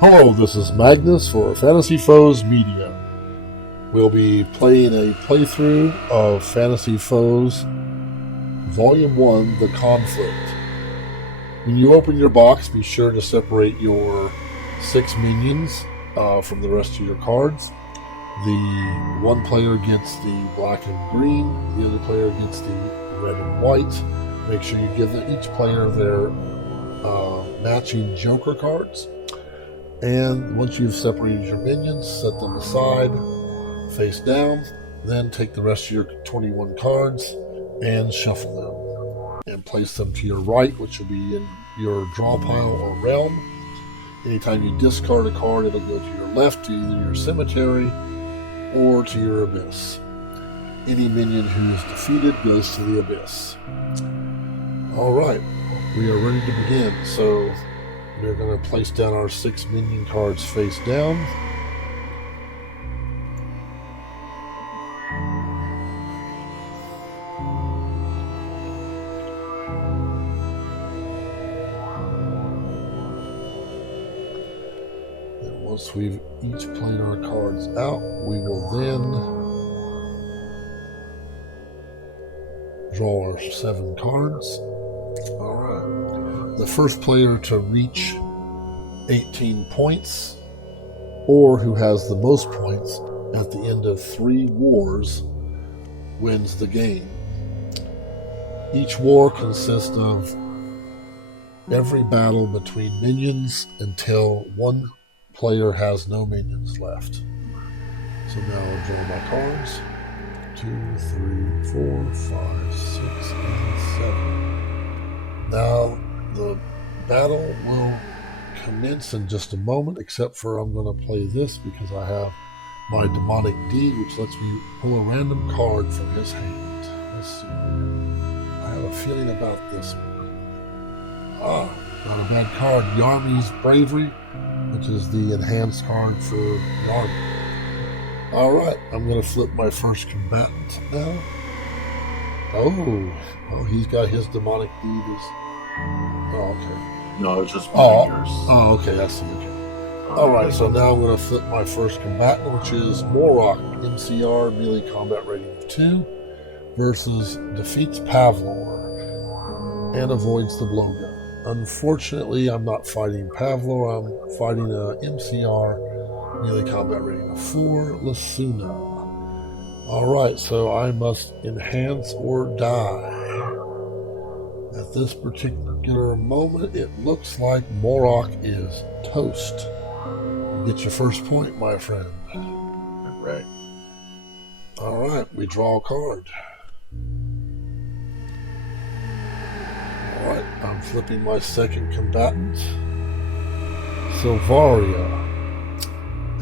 Hello, this is Magnus for Fantasy Foes Media. We'll be playing a playthrough of Fantasy Foes Volume 1, The Conflict. When you open your box, be sure to separate your 6 minions from the rest of your cards. The one player gets the black and green, the other player gets the red and white. Make sure you give each player their matching Joker cards. And once you've separated your minions, set them aside, face down, then take the rest of your 21 cards and shuffle them. And place them to your right, which will be in your draw pile or realm. Anytime you discard a card, it'll go to your left to either your cemetery or to your abyss. Any minion who is defeated goes to the abyss. Alright, we are ready to begin, so we're going to place down our 6 minion cards face down. And once we've each played our cards out, we will then draw our 7 cards. Alright. The first player to reach 18 points, or who has the most points at the end of 3 wars, wins the game. Each war consists of every battle between minions until one player has no minions left. So now I'll draw my cards. 2, 3, 4, 5, 6, and 7. Now the battle will commence in just a moment, except for I'm going to play this because I have my demonic deed, which lets me pull a random card from his hand. Let's see. I have a feeling about this one. Not a bad card. Yarmy's Bravery, which is the enhanced card for Yarmy. Alright, I'm going to flip my first combatant now. Oh, he's got his demonic deed. Oh, okay. No, it's just yours. Oh, okay, that's the okay. Alright, so now I'm going to flip my first combatant, which is Morok, MCR, melee combat rating of 2, versus defeats Pavlor and avoids the blowgun. Unfortunately, I'm not fighting Pavlor, I'm fighting a MCR, melee combat rating of 4, Lasuna. Alright, so I must enhance or die. At this particular moment, it looks like Morok is toast. You get your first point, my friend. Right. Alright, we draw a card. Alright, I'm flipping my second combatant, Silvaria.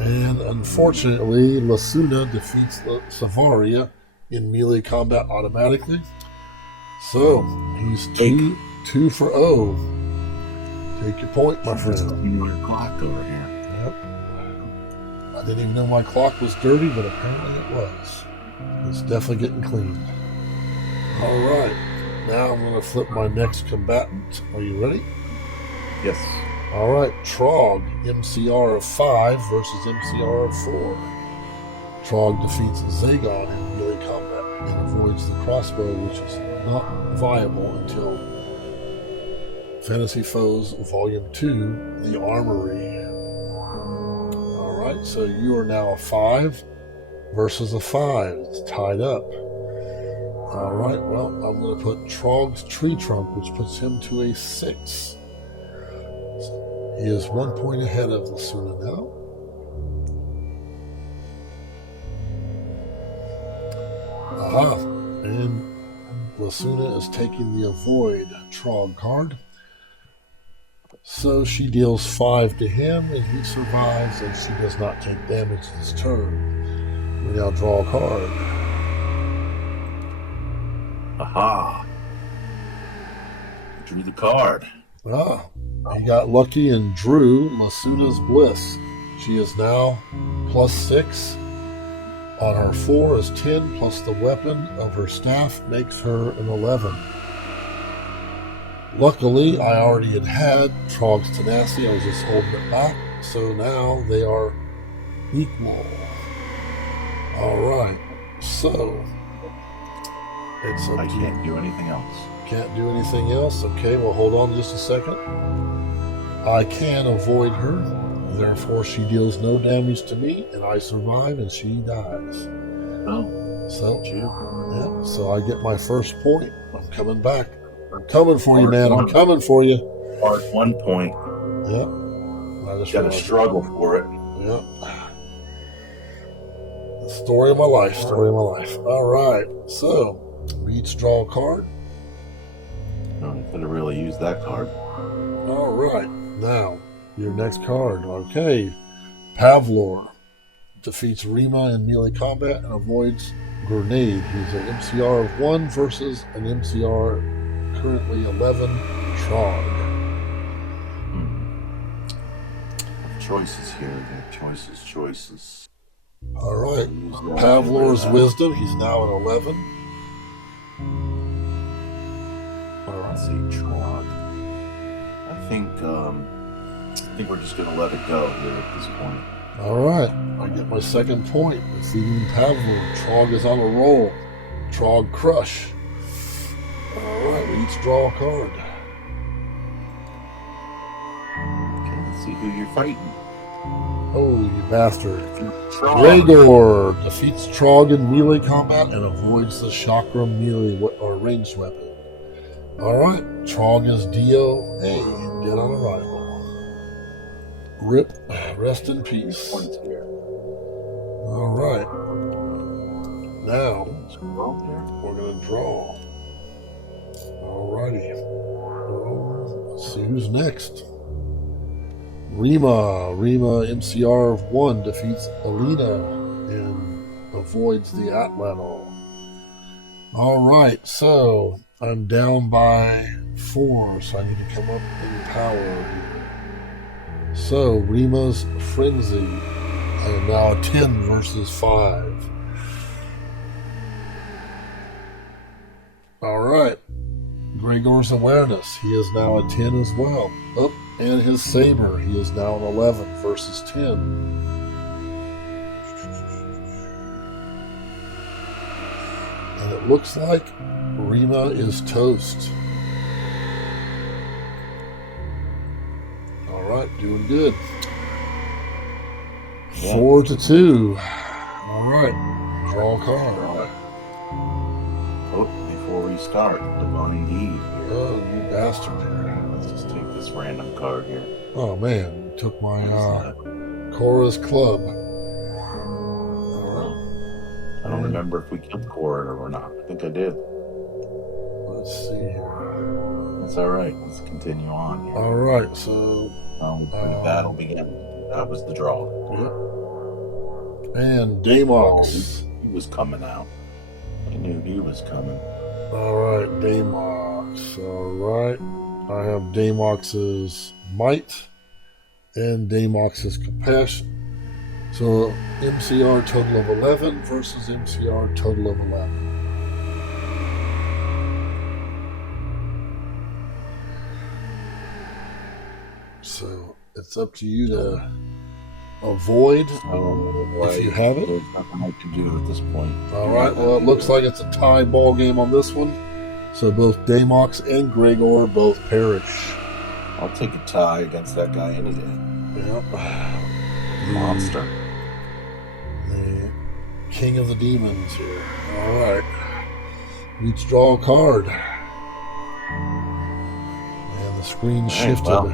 And unfortunately, Lasuna defeats Silvaria in melee combat automatically. So, he's 2 for 0. Take your point, my friend. Your clock over here. Yep. I didn't even know my clock was dirty, but apparently it was. It's definitely getting cleaned. Alright, now I'm going to flip my next combatant. Are you ready? Yes. Alright, Trog, MCR of 5 versus MCR of 4. Trog defeats Zagon in melee combat and avoids the crossbow, which is not viable until Fantasy Foes Volume 2, The Armory. Alright, so you are now a 5 versus a 5. It's tied up. Alright, well, I'm going to put Trog's Tree Trunk, which puts him to a 6. He is 1 point ahead of Lasuna now. Aha! And Lasuna is taking the Avoid Trog card. So she deals 5 to him, and he survives, and she does not take damage this turn. We now draw a card. Aha! Drew the card. He got lucky and drew Lasuna's Bliss. She is now +6. On her 4 is 10, plus the weapon of her staff makes her an 11. Luckily, I already had Trog's Tenacity. I was just holding it back, So now they are equal. All right. So it's up I to you. can't do anything else. Can't do anything else? Okay, well, hold on just a second. I can avoid her. Therefore, she deals no damage to me, and I survive, and she dies. Oh, So, you. yeah, so I get my first point. I'm coming back. I'm coming for you, Hard man. I'm one. coming for you. Hard 1 point. Yep. I just Got to realized- struggle for it. Yep. The story of my life. Story of my life. All right. So, we each draw a card. Oh, I could have really used that card. All right. Now, your next card. Okay. Pavlor defeats Rima in melee combat and avoids Grenade. He's an MCR of 1 versus an MCR currently 11 Trog. Choices here. There are choices. All right. Pavlor's Wisdom. He's now at 11. All right. Let's see, Trog. I think we're just gonna let it go here at this point. All right. I get my second point. Defeating Pavlor. Trog is on a roll. Trog Crush. All right. We each draw a card. Okay, let's see who you're fighting. Oh, you bastard. Trog. Gregor defeats Trog in melee combat and avoids the chakra melee or ranged weapon. Alright, Trog is DOA, dead on arrival. RIP, rest in peace. Points here. Alright. Now, we're going to draw. Alrighty. Let's see who's next. Rima MCR of 1 defeats Alina and avoids the Atlanol. Alright, so I'm down by 4, so I need to come up in power here. So Rima's Frenzy. I am now a 10 versus 5. Alright. Gregor's Awareness. He is now a 10 as well. Oh, and his Saber. He is now an 11 versus 10. And it looks like Rima is toast. Alright, doing good. 4-2. Alright, draw a card. Oh, before we start, Divine Deed here. Oh, you bastard. Let's just take this random card here. Oh man, you took my Cora's Club. Alright. I don't remember if we killed Cora or not. I think I did. Let's see here. That's alright. Let's continue on here. Alright, so When the battle began, that was the draw. yep. And Damox. He was coming out. I knew he was coming. Alright, Damox. Alright. I have Damox's Might and Damox's Compassion. So MCR total of 11 versus MCR total of 11. So it's up to you to avoid if you have it. There's nothing I can do at this point. Alright, well it looks like it's a tie ball game on this one. So both Damox and Gregor both perish. I'll take a tie against that guy any day. Yep. Monster. The King of the Demons here. Alright. Each draw a card. And the screen shifted. Well.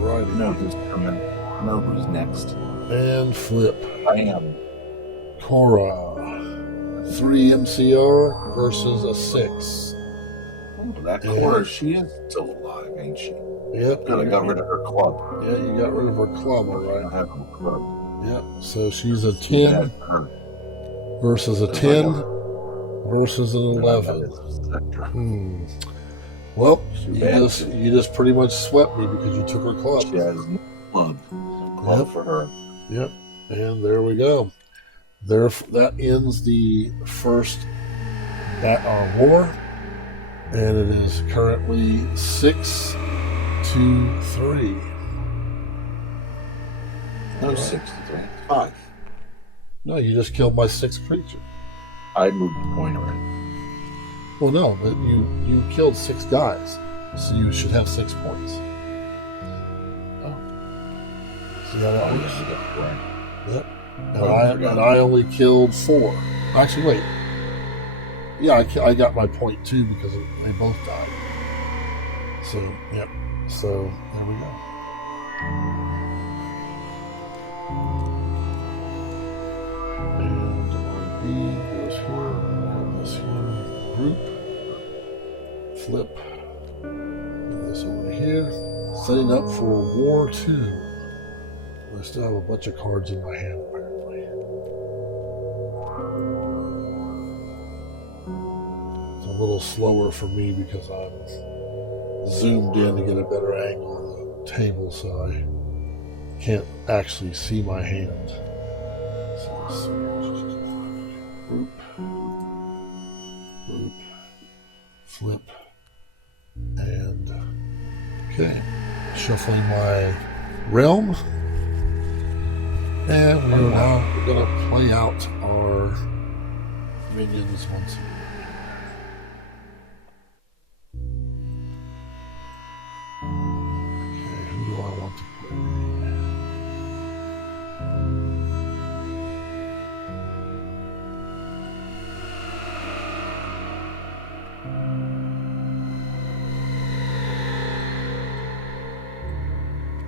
Alrighty. Know who's coming. Know who's next. And flip. I am. Cora. 3 MCR versus a 6. That Cora, she is still alive, ain't she? Yep. Gotta got rid of her club. Yeah, you got rid of her club, I alright. have her club. Yep. So she's a 10 Bad for her. versus a 10 versus an 11. Sector. Well, Too you bad. just pretty much swept me because you took her club. She has no club. Club Yep. for her. Yep. And there we go. There, that ends the first war, and it is currently 6-3. No, Right. 63. 5. No, you just killed my 6th creature. I moved the point already. Well, no, but you killed 6 guys, so you should have 6 points. Oh. See how that Oh, works? yeah, right. Yep. Oh, And I only killed 4. Actually, wait. Yeah, I got my point too because they both died. So, yep. So, there we go. And RB goes here. Got this here. Group. Flip. Move this over here. Setting up for War 2. I still have a bunch of cards in my hand, apparently. It's a little slower for me because I'm zoomed in to get a better angle on the table, so I can't actually see my hand. So let's see. Group. Group. Flip. And okay. Shuffling my realm. And we're now going to play out our minions once again. Okay, who do I want to play?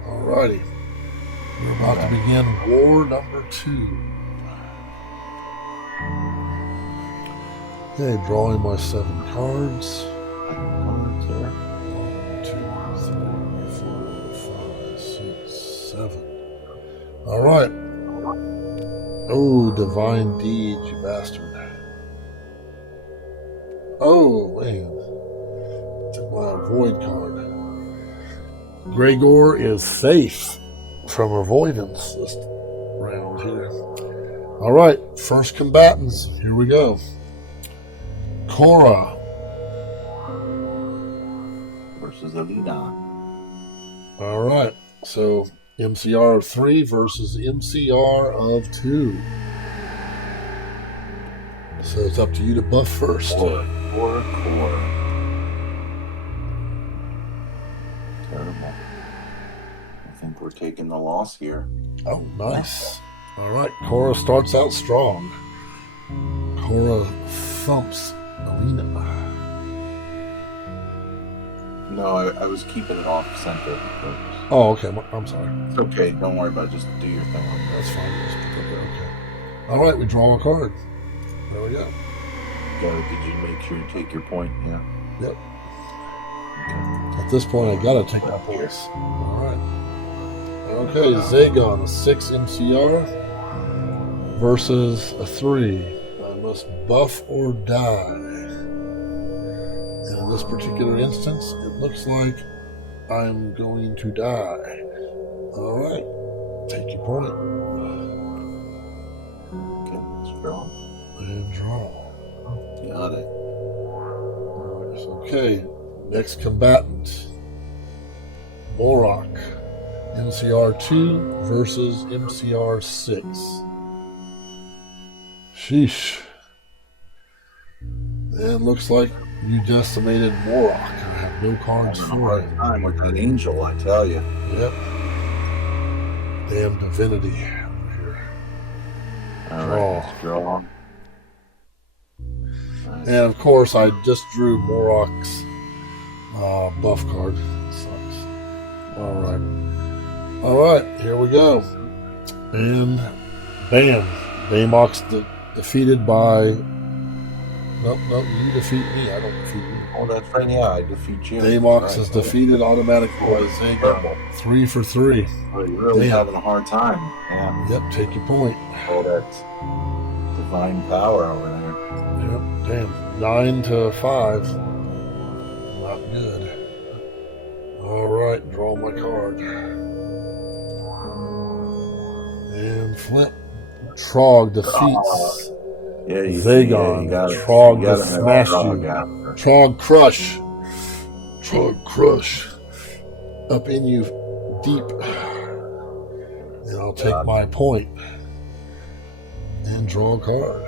Alrighty. We're about to begin War number 2. Okay, drawing my 7 cards. 1, 2, 3, 4, 5, 6, 7. Alright. Oh, Divine Deed, you bastard. Oh, man. Took my Void card. Gregor is safe from avoidance this round here. Alright, first combatants. Here we go. Cora Versus Alidon. Alright, so MCR of 3 versus MCR of 2. So it's up to you to buff first. Core. Terrible. I think we're taking the loss here. Oh, nice. Alright, Cora starts out strong. Cora thumps Alina. No, I was keeping it off center. Oh, okay. I'm sorry. It's okay. Don't worry about it. Just do your thing. That's fine. Just put that there. Okay. Alright, we draw a card. There we go. Did you make sure you take your point? Yeah. Yep. Okay. At this point, I gotta take my points. Alright. Okay, Zagon, a 6 MCR versus a 3. I must buff or die. And in this particular instance, it looks like I'm going to die. Alright, take your point. Okay, let's draw. And draw. Got it. Alright, okay, next combatant. Morok. MCR 2 versus MCR 6. Sheesh. And looks like you decimated Morok. I have no cards for him. Time with that angel, I tell you. Yep. Damn divinity over here. All right, let's draw. Nice. And of course, I just drew Morok's buff card. Sucks. Alright, here we go. And bam. Damox defeated by... Nope, you defeat me. I don't defeat you. Oh, that's right. Yeah, I defeat you. Damox is defeated automatically by Zagon. 3 for 3. Oh, you're really having a hard time. Yeah. Yep, take your point. Oh, that's divine power over there. Yep, damn. 9 to 5. Not good. Alright, draw my card. And flip. Trog defeats Zagon. Trog just smashed you. Trog crush. Trog crush. Up in you deep. And I'll take my point and draw a card.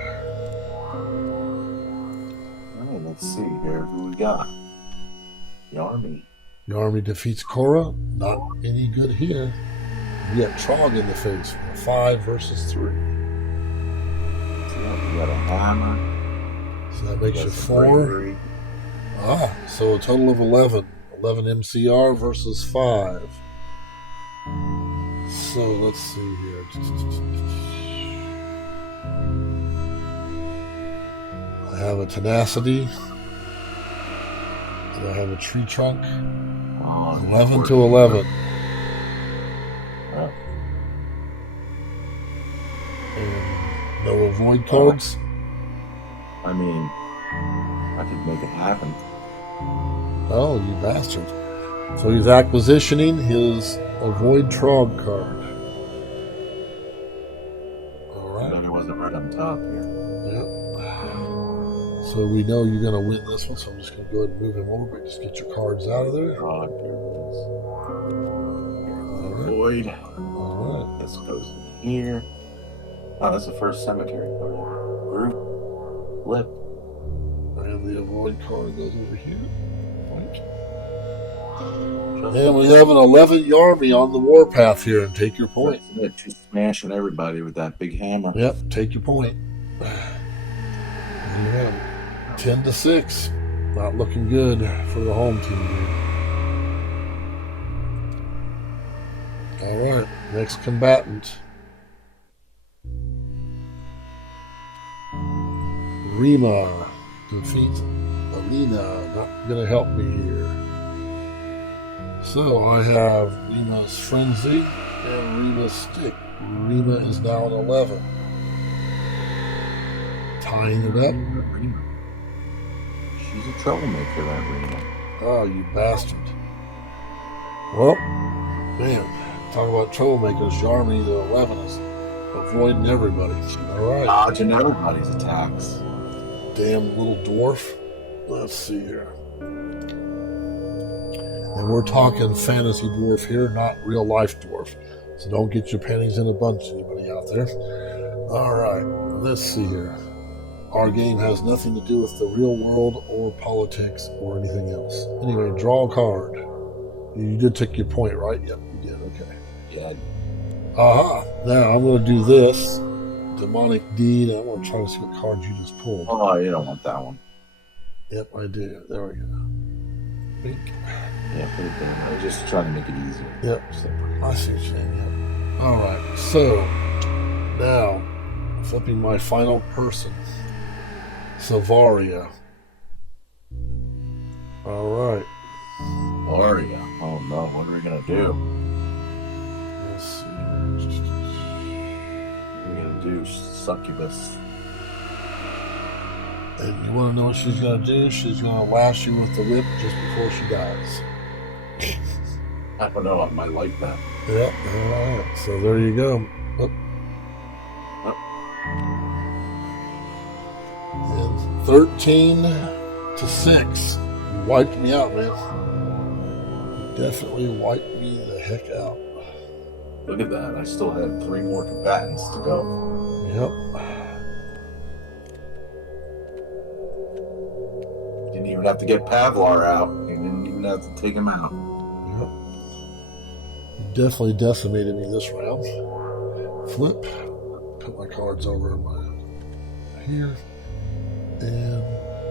Alright, let's see here. Who we got? The army. The army defeats Korra. Not any good here. We got Trog in the face for a 5 versus 3. So we got a hammer. So that makes you That's 4. bravery. So a total of 11. 11 MCR versus 5. So let's see here. I have a tenacity. And I have a tree trunk. 11 to 11. Oh. And no avoid cards. I mean, I could make it happen. Oh, you bastard. So he's acquisitioning his avoid Trog card. Alright. Maybe it wasn't right on top here. Yep. So we know you're going to win this one, so I'm just going to go ahead and move him over. Just get your cards out of there. Oh, here it is. Alright. Void. Alright. This goes in here. Oh, that's the first cemetery card. Group. Flip. And the avoid card goes over here. Right. And we have an 11 Yarmy on the warpath here, and take your point. Just smashing everybody with that big hammer. Yep, take your point. Yeah, 10 to 6. Not looking good for the home team here. Alright, next combatant. Rima defeats Alina. Not gonna help me here. So I have Rima's Frenzy and Rima's Stick. Rima is now an 11. Tying it up. She's a troublemaker, that Rima. Oh, you bastard. Well, man, talk about troublemakers. Yarmy, the 11, is avoiding everybody. Alright. Dodging everybody's attacks. Damn little dwarf. Let's see here. And we're talking fantasy dwarf here, not real life dwarf. So don't get your panties in a bunch, anybody out there. Alright, let's see here. Our game has nothing to do with the real world or politics or anything else. Anyway, draw a card. You did take your point, right? Yep, you did. Okay. Yeah. Aha. Now I'm going to do this. Demonic Deed. I'm going to try to see what cards you just pulled. Oh, you don't want that one. Yep, I do. There we go. Bink. Yeah, put it there. I was just trying to make it easier. Yep. I see what you're saying. Yep. All right. So now flipping my final person. Savaria. All right. Aria. Oh no, what are we gonna do? Let's see. What are we gonna do? Succubus. And you want to know what she's going to do? She's going to lash you with the whip just before she dies. I don't know, I might like that. Yep. All right. So there you go. Oh. And 13 to 6. You wiped me out, man. You definitely wiped me the heck out. Look at that, I still had 3 more combatants to go. Yep. Didn't even have to get Pavlar out. You didn't even have to take him out. Yep. You definitely decimated me this round. Flip. Put my cards over my here. And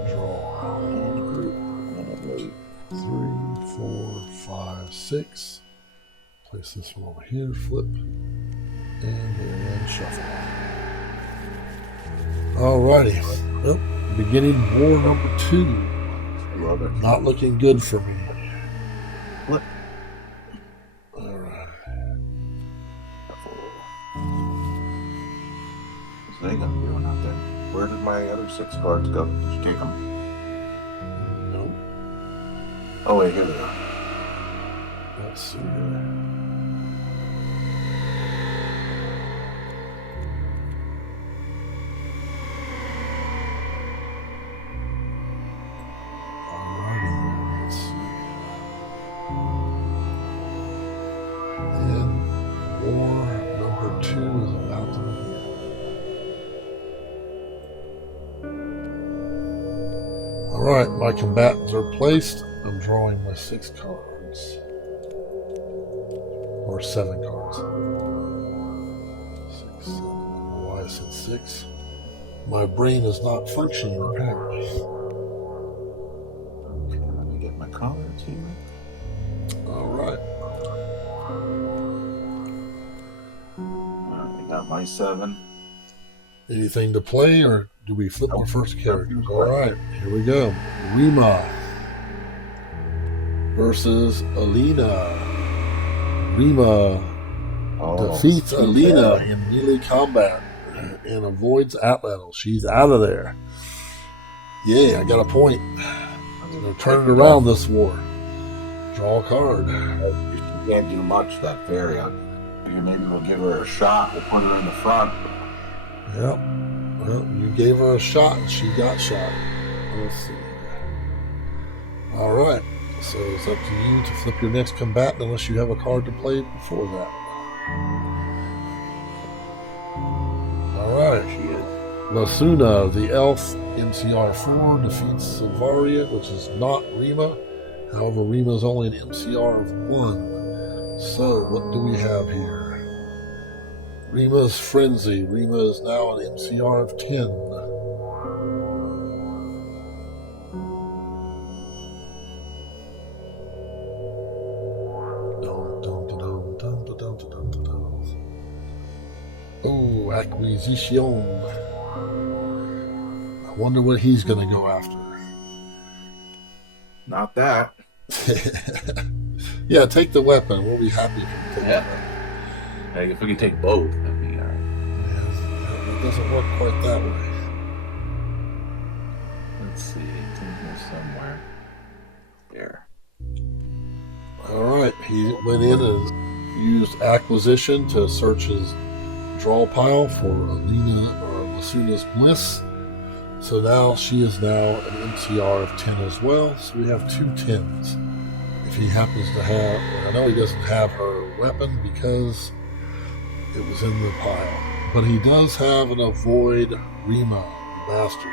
draw. And group. 3, 4, 5, 6. Place this one over here. Flip. And then shuffle. Alrighty. Well, beginning war number 2. Love it. Not looking good for me. Flip. Alright. What's they gonna be doing out there? Where did my other 6 cards go? Did you take them? Nope. Oh wait, here they are. Let's see here. Alrighty, let's see. And war number Alright, my combatants are placed. I'm drawing my 6 cards. Or 7 cards. 6, 7. Why I said 6. My brain is not functioning apparently. Okay, let me get my cards here. Alright. I got my 7. Anything to play, or do we flip our first characters? Alright, here we go. Rima versus Alina. Rima defeats Alina in melee combat and avoids Atlatl. She's out of there. Yeah, I got a point. I'm going to turn it around this war. Draw a card. She can't do much, that fairy. Maybe we'll give her a shot. We'll put her in the front. Yep. Well, you gave her a shot and she got shot. Let's see. Alright. So it's up to you to flip your next combatant unless you have a card to play before that. Alright. She is. Lasuna, the elf, MCR 4, defeats Silvaria, which is not Rima. However, Rima is only an MCR of 1. So, what do we have here? Rima's Frenzy. Rima is now an MCR of 10. Oh, Acquisition. I wonder what he's going to go after. Not that. Yeah, take the weapon. We'll be happy if you take the weapon. Hey, if we can take both, that'd be alright. Yeah, it doesn't work quite that way. Let's see, it's in here somewhere. There. Alright, he went in and used Acquisition to search his draw pile for Alina or Lasuna's Bliss. So now she is now an MCR of 10 as well. So we have 2 10s. If he happens to have, I know he doesn't have her weapon because it was in the pile. But he does have an Avoid Rima, bastard.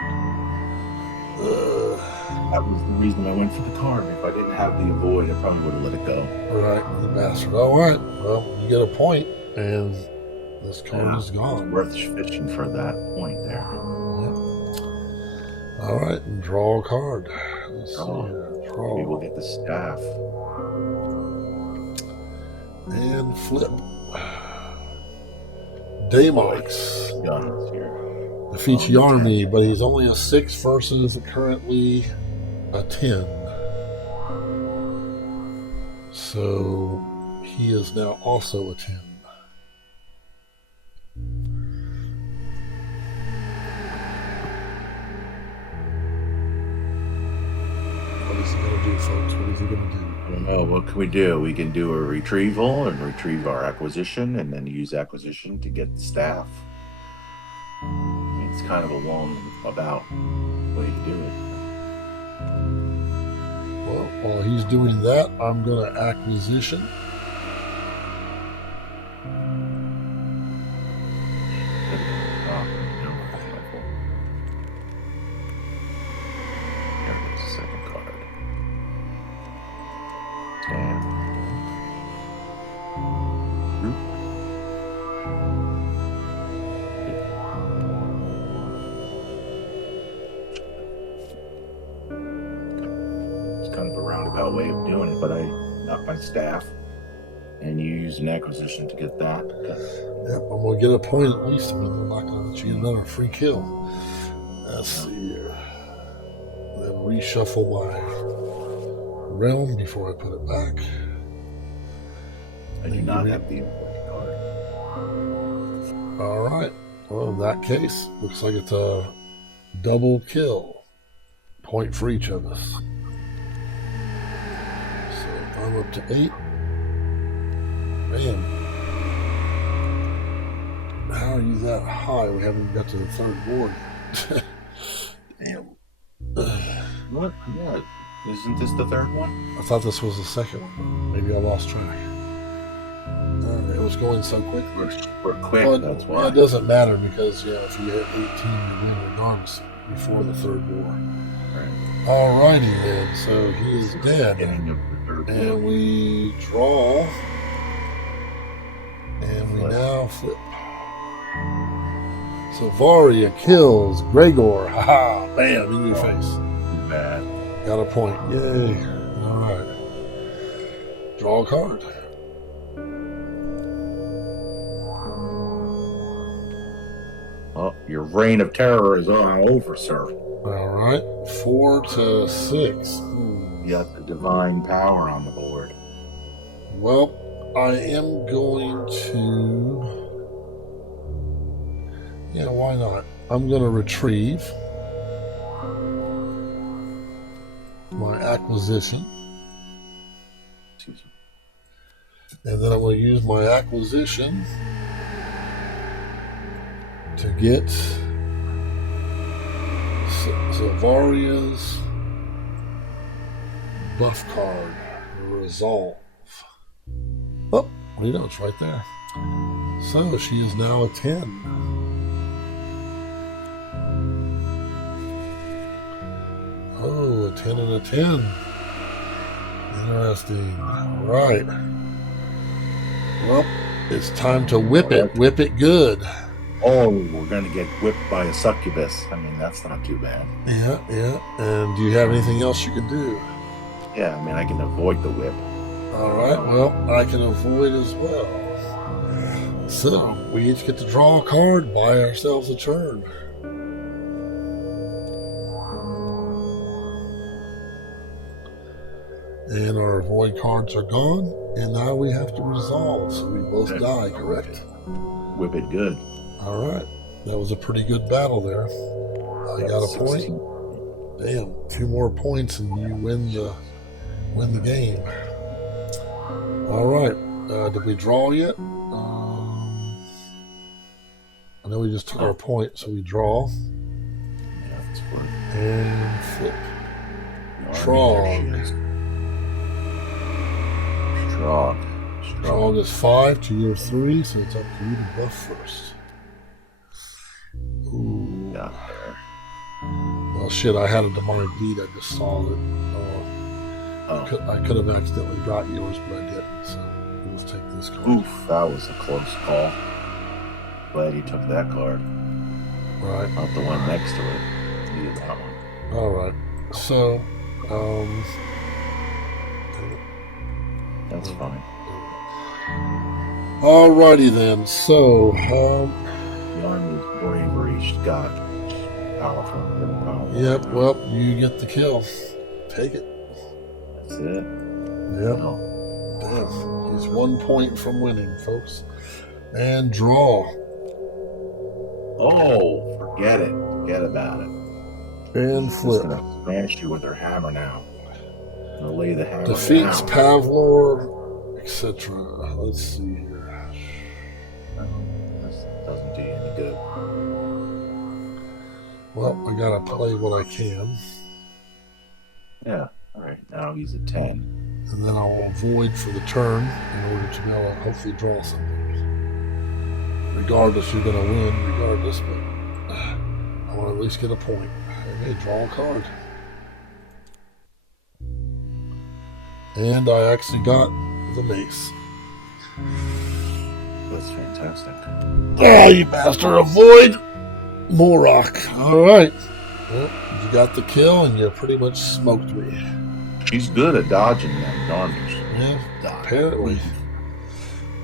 That was the reason I went for the card. If I didn't have the Avoid, I probably would have let it go. Right, the bastard. Alright, well, you get a point, and this card is gone. It's worth fishing for that point there. Alright, and draw a card. Let's see here. Draw. Maybe we'll get the staff. And flip. Damox Guns here. defeats Yarmy, but he's only a 6 versus currently a 10. So he is now also a 10. What is he going to do, folks? What is he going to do? I don't know. What can we do? We can do a retrieval and retrieve our acquisition and then use acquisition to get the staff. I mean, it's kind of a long about way to do it. Well, while he's doing that, I'm going to acquisition. There's the second card. Staff. Group. It's kind of a roundabout way of doing it, but I knocked my staff, and you use an acquisition to get that. Yep, I'm going to get a point at least. I'm not going to let you get another free kill. Let's see here. Then reshuffle my realm before I put it back. I do not have the important card. Alright. Well, in that case, looks like it's a double kill. Point for each of us. So I'm up to 8. Man. How are you that high? We haven't even got to the third board yet. Damn. What? What? Isn't this the third one? I thought this was the second one. Maybe I lost track. It was going so quick. We're quick, Well, that's why. It doesn't matter because, if you hit 18, you win regardless before the third war. Right. Alrighty then, so he is dead. Beginning of the third And one. we draw. And we now flip. So Varia kills Gregor. Haha, bam, in your face. Too bad. Got a point. Yay. Alright. Draw a card. Well, your reign of terror is over, sir. Alright. 4 to 6. You got the divine power on the board. Well, I am going to... Yeah, why not? I'm going to retrieve my acquisition. Excuse me. And then I'm going to use my acquisition to get Zavaria's buff card, Resolve. Oh, you know, it's right there. So she is now a 10. Oh, a 10 and a 10. Interesting. All right. Well, it's time to whip it. Whip it good. Oh, we're going to get whipped by a succubus. I mean, that's not too bad. Yeah, yeah. And do you have anything else you can do? Yeah, I mean, I can avoid the whip. All right. Well, I can avoid as well. So we each get to draw a card, buy ourselves a turn. And our void cards are gone, and now we have to resolve, so we both die, correct? Whip it good. All right. That was a pretty good battle there. I got a point. 16. Damn, 2 more points and you win the game. All right. Did we draw yet? I know we just took our point, so we draw. Yeah, that's good. And flip. Trog. Trog is 5 to your 3, so it's up to you to buff first. Ooh. Got there. Well, shit, I had a demonic deed. I just saw it. Oh. I could have accidentally got yours, but I didn't, so we'll take this card. Oof, that was a close call. Glad you took that card. Right. Not the one next to it. Needed that one. All right. So, That's fine. alrighty then. So, The army's bravery got powerful. yep. Well, you get the kill. Take it. That's it. Yep. Well, Damn. He's 1 point from winning, folks. And draw. oh, forget it. Forget about it. And She's flip. gonna smash you with her hammer now. Gonna lay the hammer Defeats down. Pavlor, etc. Let's see here. This doesn't do you any good. Well, I gotta play what I can, Yeah. All right. Now he's a 10. and then I'll avoid for the turn in order to be able to hopefully draw something. Regardless, you're gonna win, regardless, but I want to at least get a point. Okay, draw a card. And I actually got the mace. That's fantastic. Ah, you bastard! Avoid Morok. All right. Well, you got the kill, and you pretty much smoked me. She's good at dodging them armies. Yeah, apparently.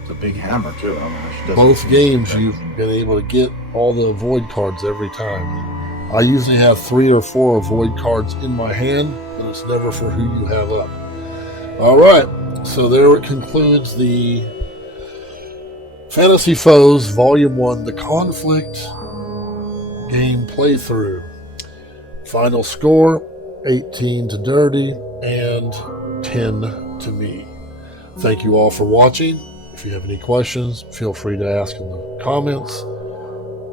It's a big hammer too. I mean, she doesn't- Both games, you've been able to get all the avoid cards every time. I usually have 3 or 4 avoid cards in my hand, but it's never for who you have up. All right. So there it concludes the Fantasy Foes Volume 1, the Conflict game playthrough. Final score, 18 to Dirty and 10 to me. Thank you all for watching. If you have any questions, feel free to ask in the comments.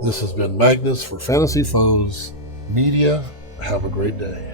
This has been Magnus for Fantasy Foes Media. Have a great day.